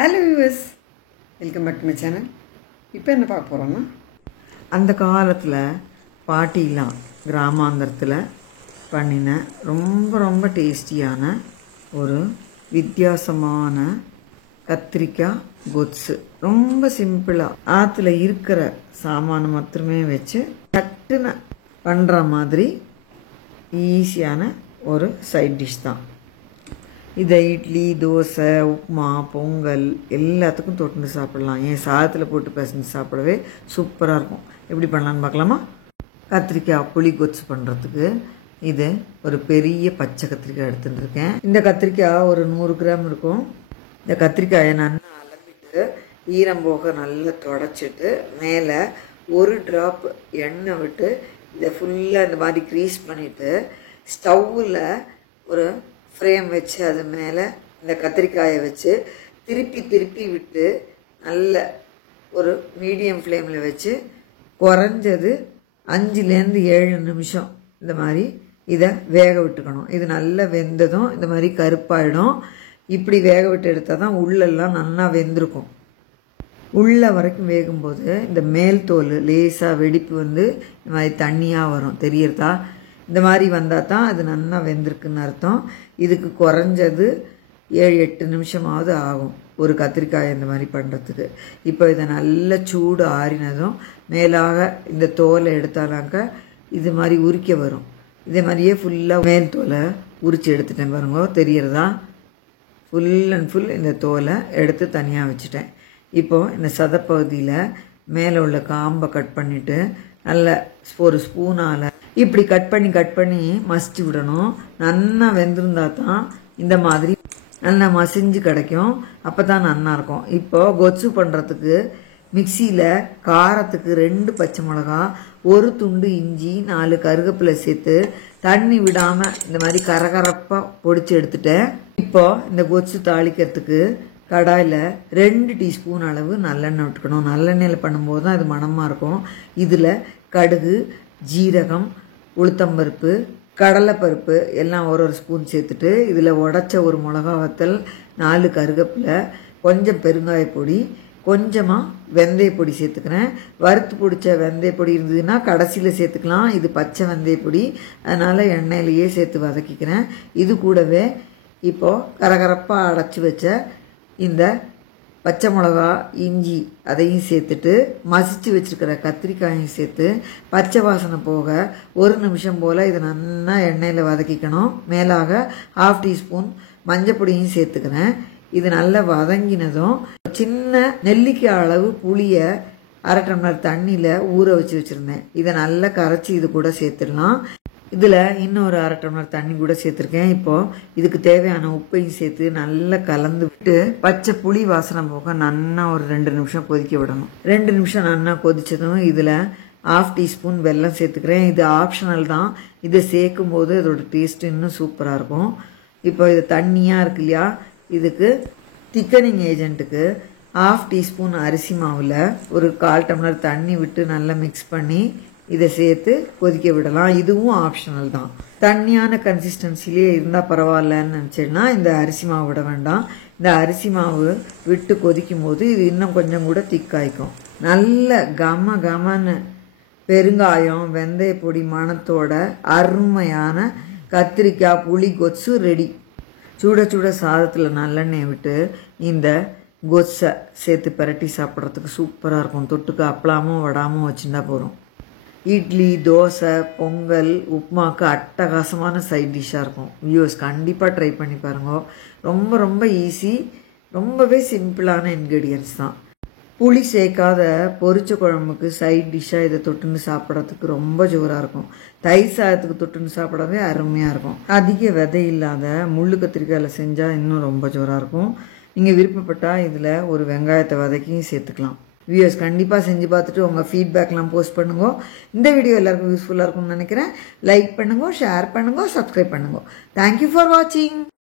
Hello viewers, welcome back to my channel. இப்போ என்ன பார்க்க போகிறோன்னா, அந்த காலத்தில் பாட்டிலாம் கிராமாந்தரத்தில் பண்ணின ரொம்ப ரொம்ப டேஸ்டியான ஒரு வித்தியாசமான கத்திரிக்காய் கொத்ஸு. ரொம்ப சிம்பிளாக ஆற்றுல இருக்கிற சாமானை மாத்திரமே வச்சு சட்டுன்னு பண்ணுற மாதிரி ஈஸியான ஒரு சைட் டிஷ் தான். இதை இட்லி, தோசை, உப்புமா, பொங்கல் எல்லாத்துக்கும் தொட்டு சாப்பிடலாம். ஏன் சாதத்தில் போட்டு பிசைஞ்சு சாப்பிடவே சூப்பராக இருக்கும். எப்படி பண்ணலான்னு பார்க்கலாமா? கத்திரிக்காய் புளி கொச்சு பண்ணுறதுக்கு இது ஒரு பெரிய பச்சை கத்திரிக்காய் எடுத்துகிட்டு இருக்கேன். இந்த கத்திரிக்காய் ஒரு 100 கிராம் இருக்கும். இந்த கத்திரிக்காயை நல்லா அலம்பிட்டு ஈரம் போக நல்லா தொடச்சிட்டு மேலே ஒரு ட்ராப் எண்ணெய் விட்டு இதை ஃபுல்லாக இந்த மாதிரி க்ரீஸ் பண்ணிவிட்டு ஸ்டவ்வில் ஒரு ஃப்ரேம் வச்சு அது மேலே இந்த கத்திரிக்காயை வச்சு திருப்பி திருப்பி விட்டு நல்ல ஒரு மீடியம் ஃப்ளேமில் வச்சு குறைஞ்சது 5லேருந்து 7 நிமிஷம் இந்த மாதிரி இதை வேக விட்டுக்கணும். இது நல்லா வெந்ததும் இந்த மாதிரி கருப்பாயிடும். இப்படி வேக விட்டு எடுத்தால் தான் உள்ளெல்லாம் நல்லா வெந்திருக்கும். உள்ள வரைக்கும் வேகும்போது இந்த மேல் தோல் லேசாக வெடிப்பு வந்து இந்த மாதிரி தண்ணியாக வரும், தெரியறதா? இந்த மாதிரி வந்தால் தான் அது நல்லா வெந்திருக்குன்னு அர்த்தம். இதுக்கு குறைஞ்சது 7-8 நிமிஷமாவது ஆகும் ஒரு கத்திரிக்காய் இந்த மாதிரி பண்ணுறதுக்கு. இப்போ இதை நல்ல சூடு ஆறினதும் மேலாக இந்த தோலை எடுத்தாலாக்க இது மாதிரி உரிக்க வரும். இதே மாதிரியே ஃபுல்லாக மேல் தோலை உரித்து எடுத்துட்டேன் பாருங்க, தெரியறதா? ஃபுல் அண்ட் ஃபுல் இந்த தோலை எடுத்து தனியாக வச்சுட்டேன். இப்போது இந்த சதப்பகுதியில் மேலே உள்ள காம்பை கட் பண்ணிவிட்டு நல்ல ஒரு ஸ்பூனால் இப்படி கட் பண்ணி மசிச்சு விடணும். நல்லா வெந்திருந்தா தான் இந்த மாதிரி நல்லா மசிஞ்சு கிடைக்கும். அப்போ தான் நல்லா இருக்கும். இப்போது கொச்சு பண்ணுறதுக்கு மிக்சியில் காரத்துக்கு 2 பச்சை மிளகா, 1 துண்டு இஞ்சி, 4 கருவேப்பிலை சேர்த்து தண்ணி விடாமல் இந்த மாதிரி கரகரப்பாக பொடிச்சு எடுத்துட்டேன். இப்போது இந்த கொச்சு தாளிக்கிறதுக்கு கடாயில் 2 டீஸ்பூன் அளவு நல்லெண்ணெய் விட்டுக்கணும். நல்லெண்ணெயில் பண்ணும்போது தான் இது மணமாக இருக்கும். இதில் கடுகு, ஜீரகம், உளுத்தம்பருப்பு, கடலைப்பருப்பு எல்லாம் ஒரு ஸ்பூன் சேர்த்துட்டு இதில் உடச்ச ஒரு மிளகா வத்தல், 4 கருவேப்பிலை, கொஞ்சம் பெருங்காயப்பொடி, கொஞ்சமாக வெந்தயப்பொடி சேர்த்துக்கிறேன். வறுத்து பிடிச்ச வெந்தயப்பொடி இருந்ததுன்னா கடைசியில் சேர்த்துக்கலாம். இது பச்சை வெந்தயப்பொடி, அதனால் எண்ணெயிலேயே சேர்த்து வதக்கிக்கிறேன். இது கூடவே இப்போது கரகரப்பாக அடைச்சி வச்ச இந்த பச்சை மிளகா, இஞ்சி அதையும் சேர்த்துட்டு மசிச்சு வச்சுருக்கிற கத்திரிக்காயையும் சேர்த்து பச்சை வாசனை போக 1 நிமிஷம் போல் இதை நல்லா எண்ணெயில் வதக்கிக்கணும். மேலாக 1/2 டீஸ்பூன் மஞ்சப்பொடியும் சேர்த்துக்கிறேன். இது நல்லா வதங்கினதும் சின்ன நெல்லிக்காய் அளவு புளியை 1/2 டம்ளர் தண்ணியில் ஊற வச்சுருந்தேன். இதை நல்லா கரைச்சி இது கூட சேர்த்துடலாம். இதில் இன்னொரு 1/2 டம்ளர் தண்ணி கூட சேர்த்துருக்கேன். இப்போது இதுக்கு தேவையான உப்பையும் சேர்த்து நல்லா கலந்து விட்டு பச்சை புளி வாசனை போக நல்லா ஒரு 2 நிமிஷம் கொதிக்க விடணும். 2 நிமிஷம் நல்லா கொதித்ததும் இதில் 1/2 டீஸ்பூன் வெல்லம் சேர்த்துக்கிறேன். இது ஆப்ஷனல் தான். இதை சேர்க்கும் போது அதோட டேஸ்ட் இன்னும் சூப்பராக இருக்கும். இப்போ இது தண்ணியாக இருக்கு இல்லையா, இதுக்கு திக்கனிங் ஏஜென்ட்டுக்கு 1/2 டீஸ்பூன் அரிசி மாவில் ஒரு 1/4 டம்ளர் தண்ணி விட்டு நல்லா மிக்ஸ் பண்ணி இதை சேர்த்து கொதிக்க விடலாம். இதுவும் ஆப்ஷனல் தான். தண்ணியான கன்சிஸ்டன்சிலே இருந்தால் பரவாயில்லன்னு நினச்சேன்னா இந்த அரிசி மாவு விட வேண்டாம். இந்த அரிசி மாவு விட்டு கொதிக்கும் போது இது இன்னும் கொஞ்சம் கூட திக்காய்க்கும். நல்ல கமன்னு பெருங்காயம், வெந்தயப்பொடி மணத்தோட அருமையான கத்திரிக்காய் புளி கொச்சு ரெடி. சுட சுட சாதத்தில் நல்லெண்ணெய் விட்டு இந்த கொச்சை சேர்த்து பிரட்டி சாப்பிட்றதுக்கு சூப்பராக இருக்கும். தொட்டுக்கு அப்பளமும் வடாமும் வச்சுருந்தா போகிறோம். இட்லி, தோசை, பொங்கல், உப்புமாவுக்கு அட்டகாசமான சைட் டிஷ்ஷாக இருக்கும். வியூவர்ஸ் கண்டிப்பாக ட்ரை பண்ணி பாருங்க. ரொம்ப ரொம்ப ஈஸி, ரொம்பவே சிம்பிளான இன்க்ரீடியன்ட்ஸ் தான். புளி சேர்க்காத பொரிச்ச குழம்புக்கு சைட் டிஷ்ஷாக இதை தொட்டுன்னு சாப்பிட்றதுக்கு ரொம்ப ஜோராக இருக்கும். தயிர் சாதத்துக்கு தொட்டுன்னு சாப்பிடவே அருமையாக இருக்கும். அதிக விதை இல்லாத முள்ளு கத்திரிக்காயில் செஞ்சால் இன்னும் ரொம்ப ஜோராக இருக்கும். நீங்கள் விருப்பப்பட்டால் இதில் ஒரு வெங்காயத்தை வதக்கியும் சேர்த்துக்கலாம். வியூவர்ஸ் கண்டிப்பாக செஞ்சு பார்த்துட்டு உங்கள் ஃபீட்பேக்லாம் போஸ்ட் பண்ணுங்க. இந்த வீடியோ எல்லாருக்கும் யூஸ்ஃபுல்லாக இருக்கும்னு நினைக்கிறேன். லைக் பண்ணுங்க, ஷேர் பண்ணுங்க, சப்ஸ்கிரைப் பண்ணுங்க. தேங்க்யூ ஃபார் வாட்சிங்.